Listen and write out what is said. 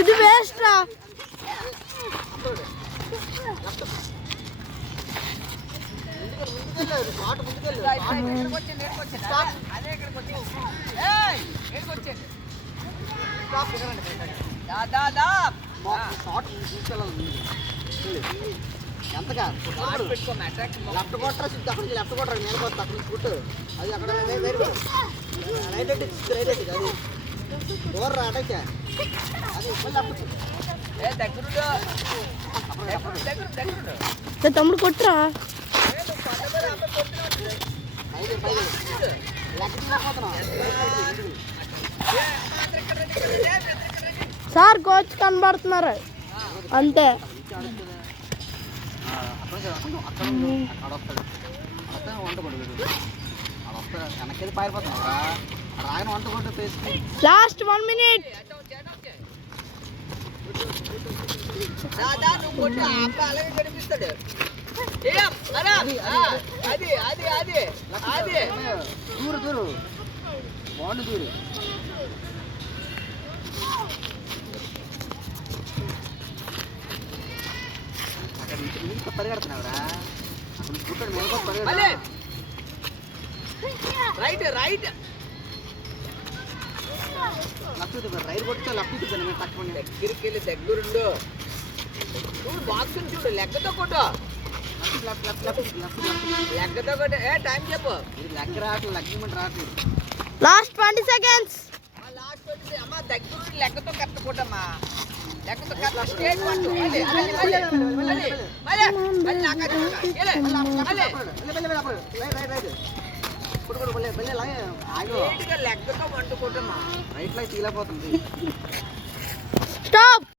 ఇది వేస్ట్ రా. ఎంతగా లెఫ్ట్ కొట్టరా అక్కడ లెఫ్ట్ కొట్టరా నేను కొత్త అక్కడ ఫుట్ అది అక్కడ రైట్ రైట్ అది దూరం అటైతే అది తమ్ముడు కొట్టురా. సార్ కోచ్ కనబడుతున్నారు అంతే. Last 1 minute. అలాగే కనిపిస్తాడు. దూరు దూరు బాగుంది దూరు. పరిగెడుతున్నావురా అక్కడ పుట్టాడు మెలకొ పరిగెడ రైట్ రైట్ లెఫ్ట్ రైట్ కొట్టితే లెఫ్ట్ చూద్దాను మేము తక్కువ దగ్గరికి వెళ్ళి దగ్గరుండు. చూడు బాక్స్ చూడు లెక్కతో కొట్టు. లెక్కతో కొట్టు. టైం చెప్పు. లెక్క రావట్లేదు లెక్కమెంట్ రావట్లేదు. Last 20 seconds. లాస్ట్ 20 అమ్మా దగ్గరుండి లెక్కతో కరెక్ట్ కొట్టమ్మా. లెక్కతో కరెక్ట్ స్ట్రేట్ కొట్టు. లెక్కతో వంట కొట్టమ్మా. రైట్ లో తీలపోతుంది.